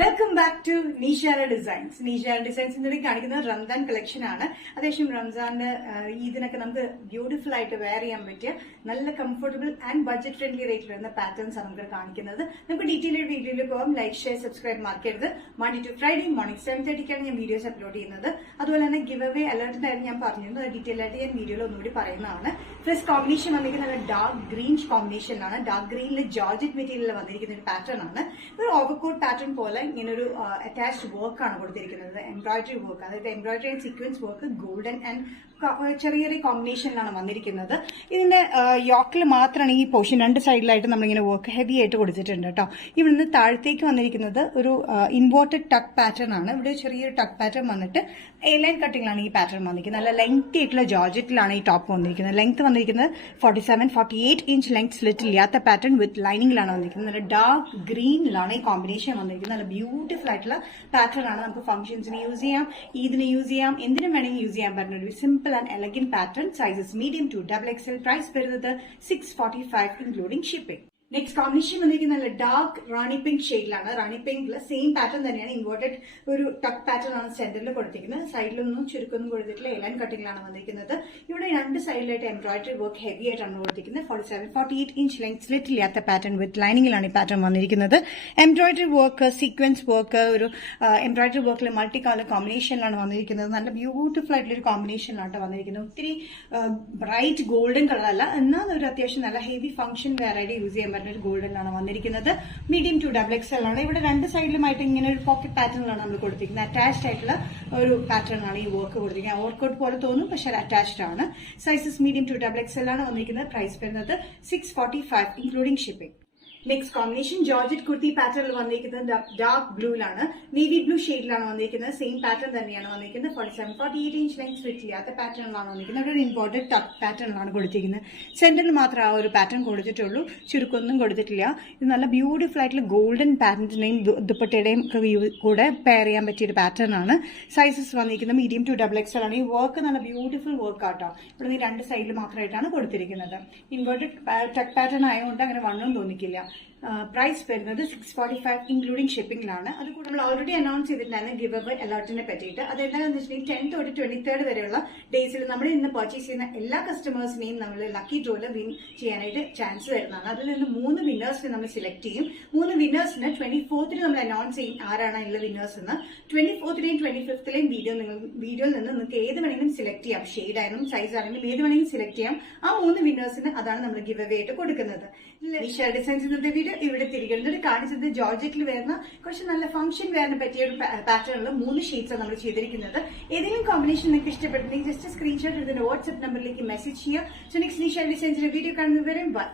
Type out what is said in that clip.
Welcome back to Neeshara designs. Neeshara designs ഇന്നലെ കാണിക്കുന്നത് Ramzan collection ആണ്. അത്യാവശ്യം റംസാന്റെ ഈദിനൊക്കെ നമുക്ക് ബ്യൂട്ടിഫുൾ ആയിട്ട് വെയർ ചെയ്യാൻ പറ്റിയ നല്ല കംഫർട്ടബിൾ ആൻഡ് ബഡ്ജറ്റ് ഫ്രണ്ട്ലി റേറ്റിൽ വരുന്ന പാറ്റേൺസ് ആണ് നമുക്ക് കാണിക്കുന്നത്. നമുക്ക് ഡീറ്റെയിൽ വീഡിയോയിൽ പോകാം. ലൈക്ക്, ഷെയർ, സബ്സ്ക്രൈബ് മാർക്കരുത്. മൺഡേ ടു ഫ്രൈഡേ മോർണിംഗ് 7:30 ഞാൻ വീഡിയോസ് അപ്ലോഡ് ചെയ്യുന്നത്. അതുപോലെ തന്നെ ഗിവ് അവേ അലർട്ടിന്റെ കാര്യം ഞാൻ പറഞ്ഞിരുന്നു. അത് ഡീറ്റെയിൽ ആയിട്ട് ഞാൻ വീഡിയോയിൽ ഒന്നുകൂടി പറയുന്നതാണ്. ഫസ്റ്റ് കോമ്പിനേഷൻ വന്നിരിക്കുന്നത് നല്ല ഡാർക്ക് ഗ്രീൻ കോമ്പിനേഷനിലാണ്. ഡാർക്ക് ഗ്രീനിൽ ജോർജറ്റ് മെറ്റീരിയൽ വന്നിരിക്കുന്ന ഒരു പാറ്റേൺ ആണ്. ഒരു ഓവർകോട്ട് പാറ്റേൺ പോലെ ഇങ്ങനെ ഒരു അറ്റാച്ച്ഡ് വർക്ക് ആണ് കൊടുത്തിരിക്കുന്നത്. എംബ്രോയിഡറി വർക്ക്, അതായത് embroidery and sequence work golden and ചെറിയ കോമ്പിനേഷനിലാണ് വന്നിരിക്കുന്നത്. ഇതിന്റെ യോക്കിൽ മാത്രമാണ് ഈ പോർഷൻ രണ്ട് സൈഡിലായിട്ട് നമ്മളിങ്ങനെ വർക്ക് ഹെവി ആയിട്ട് കൊടുത്തിട്ടുണ്ട് കേട്ടോ. ഇവിടുന്ന് താഴത്തേക്ക് വന്നിരിക്കുന്നത് ഒരു ഇൻവേർട്ടഡ് ടക്ക് പാറ്റേൺ ആണ്. ഇവിടെ ചെറിയൊരു ടക്ക് പാറ്റേൺ വന്നിട്ട് എ ലൈൻ കട്ടിങ്ങിലാണ് ഈ പാറ്റേൺ വന്നിരിക്കുന്നത്. നല്ല ലെങ്ത് ആയിട്ടുള്ള ജോർജറ്റിലാണ് ഈ ടോപ്പ് വന്നിരിക്കുന്നത്. ലെങ്ത് വന്നിരിക്കുന്നത് 47-48 ഇഞ്ച് ലെങ്ത് സ്ലിറ്റ് ഇല്ലാത്ത പാറ്റേൺ വിത്ത് ലൈനിങ്ങിലാണ് വന്നിരിക്കുന്നത്. നല്ല ഡാർക്ക് ഗ്രീനിലാണ് ഈ കോമ്പിനേഷൻ വന്നിരിക്കുന്നത്. നല്ല ബ്യൂട്ടിഫുൾ ആയിട്ടുള്ള പാറ്റേൺ ആണ്. നമുക്ക് ഫംഗ്ഷൻസിന് യൂസ് ചെയ്യാം, ഈദിന് യൂസ് ചെയ്യാം, എന്തിനും വേണമെങ്കിൽ യൂസ് ചെയ്യാൻ പറ്റുന്ന ഒരു simple and elegant pattern. Sizes medium to XXL. Price വരുന്നത് 645 including shipping. നെക്സ്റ്റ് കോമ്പിനേഷൻ വന്നിരിക്കുന്ന നല്ല ഡാർക്ക് റാണി പിങ്ക് ഷെയ്ഡിലാണ്. റാണി പിങ്കിൽ സെയിം പാറ്റേൺ തന്നെയാണ്. ഇൻവേർട്ടഡ് ഒരു ടക്ക് പാറ്റേൺ ആണ് സെന്ററിൽ കൊടുത്തിരിക്കുന്നത്. സൈഡിലൊന്നും ചുരുക്കൊന്നും കൊടുത്തിട്ടില്ല. എലൈൻ കട്ടിങ്ങിലാണ് വന്നിരിക്കുന്നത്. ഇവിടെ രണ്ട് സൈഡിലായിട്ട് എംബ്രോയിഡറി വർക്ക് ഹെവി ആയിട്ടാണ് കൊടുത്തിരിക്കുന്നത്. 47-48 ഇഞ്ച് ലെങ്ത് സ്ലിറ്റ് ഇല്ലാത്ത പാറ്റേൺ വിത്ത് ലൈനിങ്ങിലാണ് ഈ പാറ്റേൺ വന്നിരിക്കുന്നത്. എംബ്രോയിഡറി വർക്ക്, സീക്വൻസ് വർക്ക്, ഒരു എംബ്രോയിഡറി വർക്കിൽ മൾട്ടി കളർ കോമ്പിനേഷനിലാണ് വന്നിരിക്കുന്നത്. നല്ല ബ്യൂട്ടിഫുൾ ആയിട്ടുള്ള ഒരു കോമ്പിനേഷനിലാണ് വന്നിരിക്കുന്നത്. ഒത്തിരി ബ്രൈറ്റ് ഗോൾഡൻ കളർ അല്ല, എന്നാൽ ഒരു അത്യാവശ്യം നല്ല ഹെവി ഫംഗ്ഷൻ വെയറായിട്ട് യൂസ് ചെയ്യാൻ ഒരു ഗോൾഡനിലാണ് വന്നിരിക്കുന്നത്. മീഡിയം ടു XXL ആണ്. ഇവിടെ രണ്ട് സൈഡിലുമായിട്ട് ഇങ്ങനെ ഒരു പോക്കറ്റ് പാറ്റേണിലാണ് നമ്മൾ കൊടുത്തിരിക്കുന്നത്. അറ്റാച്ച്ഡ് ആയിട്ടുള്ള ഒരു പാറ്റേൺ ആണ് ഈ വർക്ക് കൊടുത്തിരിക്കുന്നത്. ഓവർകോട്ട് പോലെ തോന്നും, പക്ഷെ അറ്റാച്ച്ഡ് ആണ്. സൈസസ് മീഡിയം ടു XXL ആണ് വന്നിരിക്കുന്നത്. പ്രൈസ് വരുന്നത് 645 including shipping. Next combination georgette kurti പാറ്റേണിൽ വന്നിരിക്കുന്നത് ഡാർക്ക് ബ്ലൂയിലാണ്. നേവി ബ്ലൂ ഷെയ്ഡിലാണ് വന്നിരിക്കുന്നത്. സെയിം പാറ്റേൺ തന്നെയാണ് വന്നിരിക്കുന്നത്. 47-48 ഇഞ്ച് ലെങ്ത് സ്ലിറ്റ് ഇല്ലാത്ത പാറ്റേണിലാണ് വന്നിരിക്കുന്നത്. അവിടെ ഒരു ഇമ്പോർട്ടഡ് ടക്ക് പാറ്റേണിലാണ് കൊടുത്തിരിക്കുന്നത്. സെന്ററിൽ മാത്രം ആ ഒരു പാറ്റേൺ കൊടുത്തിട്ടുള്ളൂ, ചുരുക്കൊന്നും കൊടുത്തിട്ടില്ല. ഇത് നല്ല ബ്യൂട്ടിഫുൾ ആയിട്ടുള്ള ഗോൾഡൻ പാറ്റേണിന്റെയും ദുപ്പട്ടയുടെയും കൂടെ പെയർ ചെയ്യാൻ പറ്റിയ ഒരു പാറ്റേൺ ആണ്. സൈസസ് വന്നിരിക്കുന്നത് മീഡിയം ടു XXL ആണ്. ഈ വർക്ക് നല്ല ബ്യൂട്ടിഫുൾ വർക്ക് ആട്ടോ. ഇവിടെ ഈ രണ്ട് സൈഡിൽ മാത്രമായിട്ടാണ് കൊടുത്തിരിക്കുന്നത്. ഇൻവേർട്ടഡ് ടക്ക് പാറ്റേൺ ആയതുകൊണ്ട് അങ്ങനെ വണ്ണം തോന്നിക്കില്ല. പ്രൈസ് വരുന്നത് 645 ഇൻക്ലൂഡിംഗ് ഷിപ്പിംഗിലാണ്. അത് കൂടെ നമ്മൾ ഓൾറെഡി അനൗൺസ് ചെയ്തിട്ടുണ്ടായിരുന്നു ഗിവ് അവേ അലർട്ടിനെ പറ്റിയിട്ട്. അതെന്താണെന്ന് വെച്ചിട്ടുണ്ടെങ്കിൽ 10 തൊട്ട് 23 വരെയുള്ള ഡേയ്സിൽ നമ്മൾ ഇന്ന് പർച്ചേസ് ചെയ്യുന്ന എല്ലാ കസ്റ്റമേഴ്സിനെയും നമ്മൾ ലക്കി ഡ്രോയില് വിൻ ചെയ്യാനായിട്ട് ചാൻസ് തരുന്നതാണ്. അതിൽ നിന്ന് 3 വിന്നേഴ്സിനെ നമ്മൾ സെലക്ട് ചെയ്യും. 3 വിന്നേഴ്സിന് 24th നമ്മൾ അനൗൺസ് ചെയ്യും ആരാണ് ഉള്ള വിന്നേഴ്സ് എന്ന്. 24th 25th വീഡിയോയിൽ നിന്ന് നിങ്ങൾക്ക് ഏത് വേണമെങ്കിലും സെലക്ട് ചെയ്യാം. ഷെയ്ഡ് ആയാലും സൈസ് ആണെങ്കിലും ഏത് വേണമെങ്കിലും സെലക്ട് ചെയ്യാം. ആ 3 വിന്നേഴ്സിന് അതാണ് നമ്മൾ ഗിവ് അവേ ആയിട്ട് കൊടുക്കുന്നത്. നീഷാര ഡിസൈൻസ് ഇന്നത്തെ വീഡിയോ ഇവിടെ തിരികെ കാണിച്ചത് ജോർജറ്റിൽ വരുന്ന കുറച്ച് നല്ല ഫംഗ്ഷൻ വെയറിന് പറ്റിയ ഒരു പാറ്റേണിൽ 3 ഷെയ്ഡ്സ് നമ്മൾ ചെയ്തിരിക്കുന്നത്. ഏതെങ്കിലും കോമ്പിനേഷൻ നിങ്ങൾക്ക് ഇഷ്ടപ്പെടുന്നെങ്കിൽ ജസ്റ്റ് സ്ക്രീൻഷോട്ട് എടുത്ത് വാട്സ്ആപ്പ് നമ്പറിലേക്ക് മെസ്സേജ് ചെയ്യുക. സോ നെക്സ്റ്റ് നീഷാര ഡിസൈൻസിന്റെ വീഡിയോ കാണുന്നവരെ ബൈ.